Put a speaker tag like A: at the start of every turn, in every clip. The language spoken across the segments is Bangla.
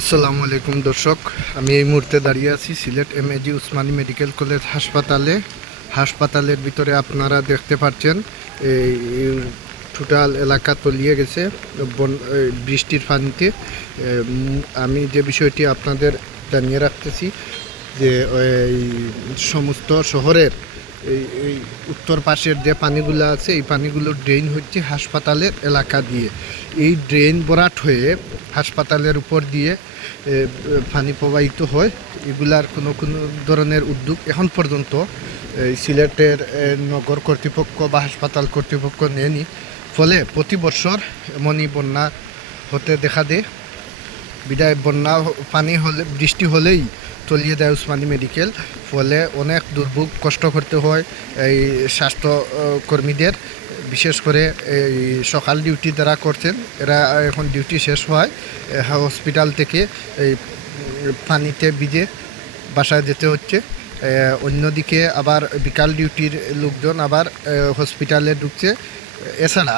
A: আসসালামু আলাইকুম, দর্শক। আমি এই মুহূর্তে দাঁড়িয়ে আছি Sylhet M A G Osmani medical college হাসপাতালে। হাসপাতালের ভিতরে আপনারা দেখতে পাচ্ছেন, এই টোটাল এলাকা তলিয়ে গেছে বৃষ্টির পানিতে। আমি যে বিষয়টি আপনাদের জানিয়ে রাখতেছি যে, এই সমস্ত শহরের এই এই উত্তর পাশের যে পানিগুলো আছে, এই পানিগুলো ড্রেন হচ্ছে হাসপাতালের এলাকা দিয়ে। এই ড্রেন ভরাট হয়ে হাসপাতালের উপর দিয়ে পানি প্রবাহিত হয়। এগুলার কোনো কোনো ধরনের উদ্যোগ এখন পর্যন্ত সিলেটের নগর কর্তৃপক্ষ বা হাসপাতাল কর্তৃপক্ষ নেয়নি। ফলে প্রতি বছর এমনই বন্যা হতে দেখা দেয়। বিদায় বন্যা পানি হলে বৃষ্টি হলেই তলিয়ে দেয় উসমানী মেডিকেল। ফলে অনেক দুর্ভোগ কষ্ট করতে হয় এই স্বাস্থ্য কর্মীদের। বিশেষ করে এই সকাল ডিউটি যারা করছেন, এরা এখন ডিউটি শেষ হয় হসপিটাল থেকে এই পানিতে ভিজে বাসায় যেতে হচ্ছে। অন্যদিকে আবার বিকাল ডিউটির লোকজন আবার হসপিটালে ঢুকছে। এছাড়া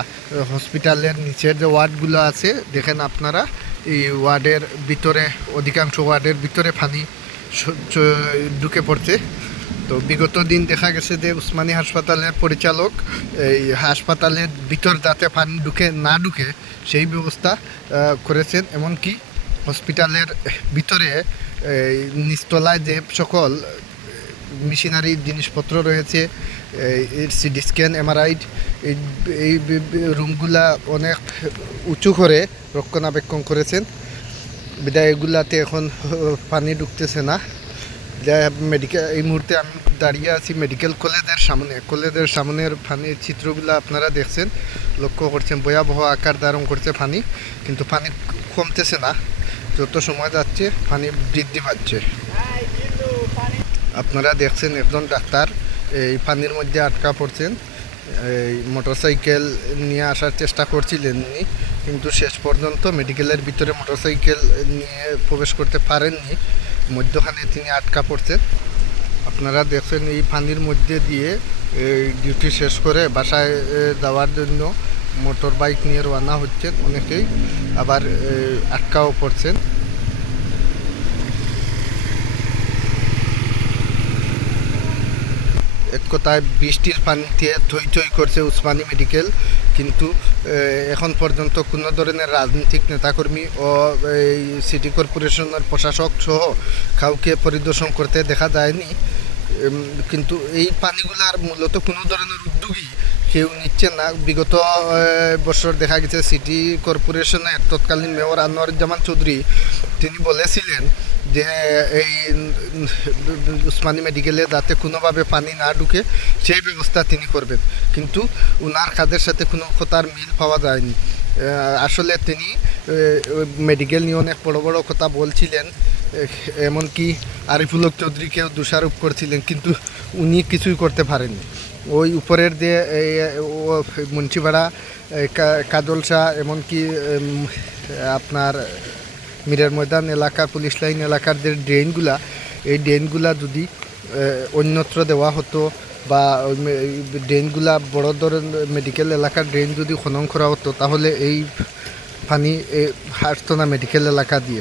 A: হসপিটালের নিচের যে ওয়ার্ডগুলো আছে, দেখেন আপনারা এই ওয়ার্ডের ভিতরে, অধিকাংশ ওয়ার্ডের ভিতরে পানি ঢুকে পড়ছে। তো বিগত দিন দেখা গেছে যে উসমানী হাসপাতালের পরিচালক এই হাসপাতালের ভিতর যাতে পানি ঢুকে না ঢুকে সেই ব্যবস্থা করেছেন। এমনকি হসপিটালের ভিতরে এই নিচতলায় যে সকল মেশিনারি জিনিসপত্র রয়েছে সিডি স্ক্যান, এমআরআই, এই রুমগুলা অনেক উঁচু করে রক্ষণাবেক্ষণ করেছেন। বিদায়, এগুলাতে এখন পানি ঢুকতেছে না। মেডিকেল এই মুহূর্তে আমি দাঁড়িয়ে আছি মেডিকেল কলেজের সামনে। কলেজের সামনের পানির চিত্রগুলো আপনারা দেখছেন। লক্ষ্য করছেন, ভয়াবহ আকার ধারণ করছে পানি, কিন্তু পানি কমতেছে না। যত সময় যাচ্ছে, পানি বৃদ্ধি পাচ্ছে। আপনারা দেখছেন একজন ডাক্তার, এই পানির মধ্যে আটকা পড়ছেন। এই মোটরসাইকেল নিয়ে আসার চেষ্টা করছিলেন উনি, কিন্তু শেষ পর্যন্ত মেডিকেলের ভিতরে মোটরসাইকেল নিয়ে প্রবেশ করতে পারেননি। মধ্যখানে তিনি আটকা পড়ছেন। আপনারা দেখছেন এই পানির মধ্যে দিয়ে, এই ডিউটি শেষ করে বাসায় যাওয়ার জন্য মোটর বাইক নিয়ে রওনা হচ্ছেন অনেকেই। আবার আটকাও পড়ছেন। এক কথায় বৃষ্টির পানিতে থই থই করছে উসমানী মেডিকেল কিন্তু এখন পর্যন্ত কোনো ধরনের রাজনৈতিক নেতাকর্মী ও এই সিটি কর্পোরেশনের প্রশাসক সহ কাউকে পরিদর্শন করতে দেখা যায়নি। কিন্তু এই পানিগুলার মূলত কোনো ধরনের উদ্যোগী কেউ নিচ্ছে না। বিগত বছর দেখা গেছে সিটি কর্পোরেশনের তৎকালীন মেয়র আনোয়ারুজ্জামান চৌধুরী। তিনি বলেছিলেন যে, এই উসমানী মেডিকেলে যাতে কোনোভাবে পানি না ঢুকে, সেই ব্যবস্থা তিনি করবেন। কিন্তু ওনার কাজের সাথে কোনো কথার মিল পাওয়া যায়নি। আসলে তিনি মেডিকেল নিয়ে অনেক বড় বড় কথা বলছিলেন এমনকি আরিফুলক চৌধুরীকেও দোষারোপ করছিলেন, কিন্তু উনি কিছুই করতে পারেননি। ওই উপরের যে মুন্সিপাড়া এই কা- কাজল শাহ এমনকি আপনার মিরের ময়দান এলাকার পুলিশ লাইন এলাকার যে ড্রেনগুলা, এই ড্রেনগুলা যদি অন্যত্র দেওয়া হতো বা ড্রেনগুলা বড় ধরনের মেডিকেল এলাকার ড্রেন যদি খনন করা হতো, তাহলে এই পানি হাঁটতো না মেডিকেল এলাকা দিয়ে।